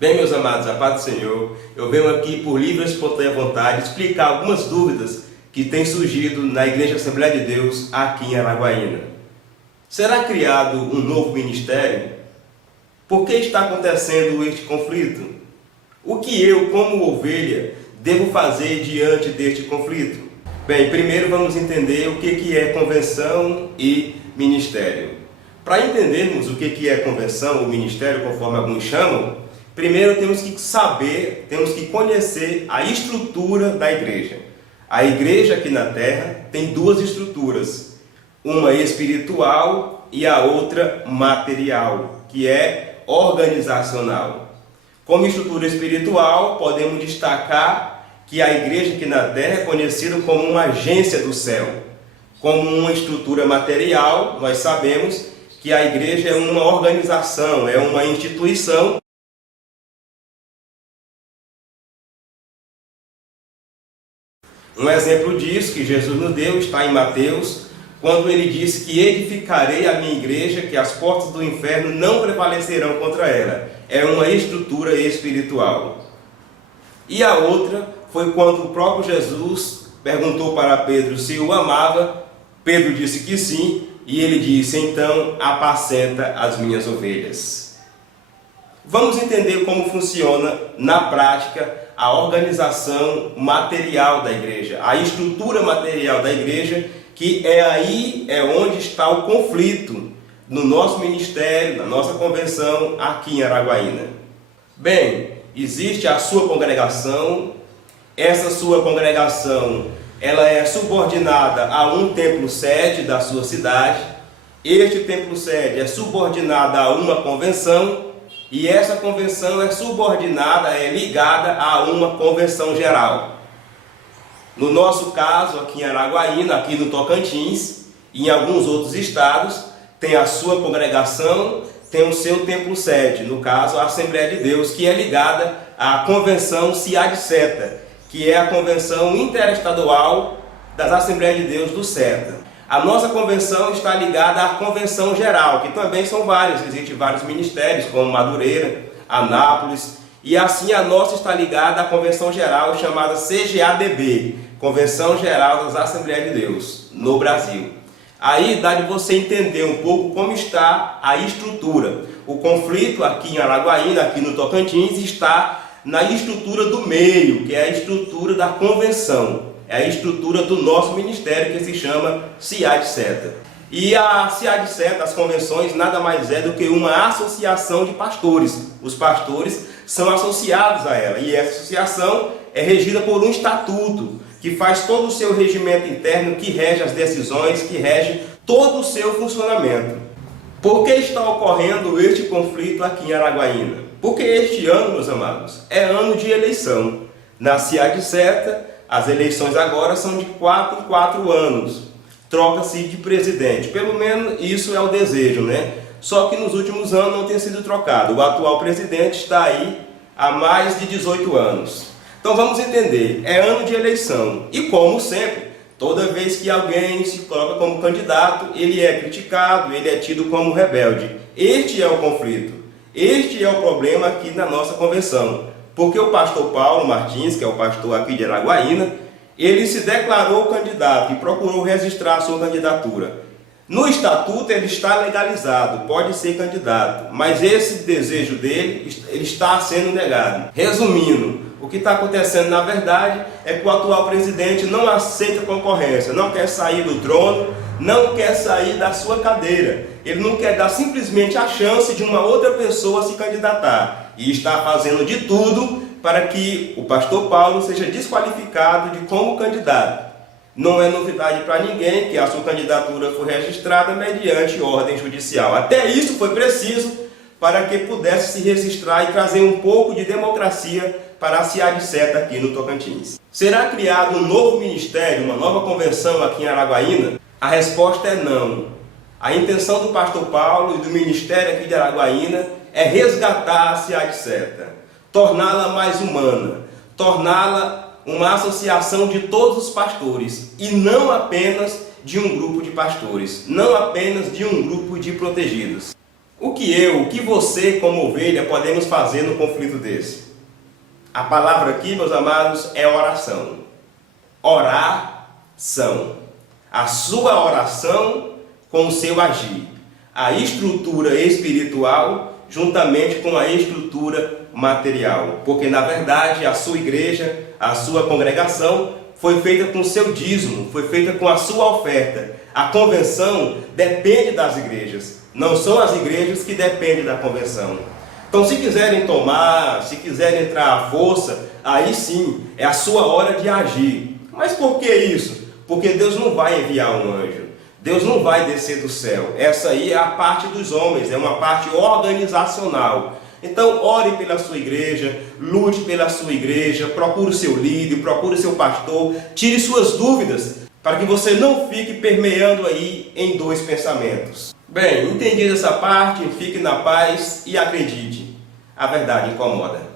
Bem, meus amados, a paz do Senhor, eu venho aqui por livre e espontânea vontade explicar algumas dúvidas que têm surgido na Igreja Assembleia de Deus aqui em Araguaína. Será criado um novo ministério? Por que está acontecendo este conflito? O que eu, como ovelha, devo fazer diante deste conflito? Bem, primeiro vamos entender o que é convenção e ministério. Para entendermos o que é convenção ou ministério, conforme alguns chamam, primeiro temos que saber, temos que conhecer a estrutura da igreja. A igreja aqui na terra tem duas estruturas, uma espiritual e a outra material, que é organizacional. Como estrutura espiritual, podemos destacar que a igreja aqui na terra é conhecida como uma agência do céu. Como uma estrutura material, nós sabemos que a igreja é uma organização, é uma instituição. Um exemplo disso que Jesus nos deu está em Mateus, quando ele disse que edificarei a minha igreja, que as portas do inferno não prevalecerão contra ela. É uma estrutura espiritual. E a outra foi quando o próprio Jesus perguntou para Pedro se o amava. Pedro disse que sim, e ele disse: então apacenta as minhas ovelhas. Vamos entender como funciona na prática a organização material da igreja, a estrutura material da igreja, que é onde está o conflito no nosso ministério, na nossa convenção aqui em Araguaína. Bem, existe a sua congregação. Essa sua congregação, ela é subordinada a um templo-sede da sua cidade. Este templo-sede é subordinado a uma convenção, e essa convenção é subordinada, é ligada a uma convenção geral. No nosso caso, aqui em Araguaína, aqui no Tocantins, e em alguns outros estados, tem a sua congregação, tem o seu templo-sede, no caso a Assembleia de Deus, que é ligada à convenção CIAD-CETA, que é a convenção interestadual das Assembleias de Deus do CETA. A nossa convenção está ligada à convenção geral, que também são várias, existem vários ministérios, como Madureira, Anápolis, e assim a nossa está ligada à convenção geral chamada CGADB, Convenção Geral das Assembleias de Deus, no Brasil. Aí dá de você entender um pouco como está a estrutura. O conflito aqui em Araguaína, aqui no Tocantins, está na estrutura do meio, que é a estrutura da convenção. É a estrutura do nosso ministério, que se chama CIAD-CETA. E a CIAD-CETA, as convenções, nada mais é do que uma associação de pastores. Os pastores são associados a ela. E essa associação é regida por um estatuto, que faz todo o seu regimento interno, que rege as decisões, que rege todo o seu funcionamento. Por que está ocorrendo este conflito aqui em Araguaína? Porque este ano, meus amados, é ano de eleição. Na CIAD-CETA, as eleições agora são de 4 em 4 anos. Troca-se de presidente. Pelo menos isso é o desejo, né? Só que nos últimos anos não tem sido trocado. O atual presidente está aí há mais de 18 anos. Então vamos entender, é ano de eleição. E como sempre, toda vez que alguém se coloca como candidato, ele é criticado, ele é tido como rebelde. Este é o conflito. Este é o problema aqui na nossa convenção, porque o pastor Paulo Martins, que é o pastor aqui de Araguaína, ele se declarou candidato e procurou registrar a sua candidatura. No estatuto ele está legalizado, pode ser candidato, mas esse desejo dele ele está sendo negado. Resumindo, o que está acontecendo na verdade é que o atual presidente não aceita concorrência, não quer sair do trono, não quer sair da sua cadeira. Ele não quer dar simplesmente a chance de uma outra pessoa se candidatar. E está fazendo de tudo para que o pastor Paulo seja desqualificado de como candidato. Não é novidade para ninguém que a sua candidatura foi registrada mediante ordem judicial. Até isso foi preciso para que pudesse se registrar e trazer um pouco de democracia para a CIAD-CETA aqui no Tocantins. Será criado um novo ministério, uma nova convenção aqui em Araguaína? A resposta é não. A intenção do pastor Paulo e do ministério aqui de Araguaína é resgatar a CIAD-CETA, torná-la mais humana, torná-la uma associação de todos os pastores e não apenas de um grupo de pastores, não apenas de um grupo de protegidos. O que você, como ovelha, podemos fazer no conflito desse? A palavra aqui, meus amados, é oração. Oração. A sua oração com o seu agir. A estrutura espiritual juntamente com a estrutura material. Porque, na verdade, a sua igreja, a sua congregação foi feita com o seu dízimo, foi feita com a sua oferta. A convenção depende das igrejas. Não são as igrejas que dependem da convenção. Então, se quiserem tomar, se quiserem entrar à força, aí sim é a sua hora de agir. Mas por que isso? Porque Deus não vai enviar um anjo. Deus não vai descer do céu. Essa aí é a parte dos homens, é uma parte organizacional. Então, ore pela sua igreja, lute pela sua igreja, procure o seu líder, procure o seu pastor, tire suas dúvidas, para que você não fique permeando aí em dois pensamentos. Bem, entendida essa parte, fique na paz e acredite, a verdade incomoda.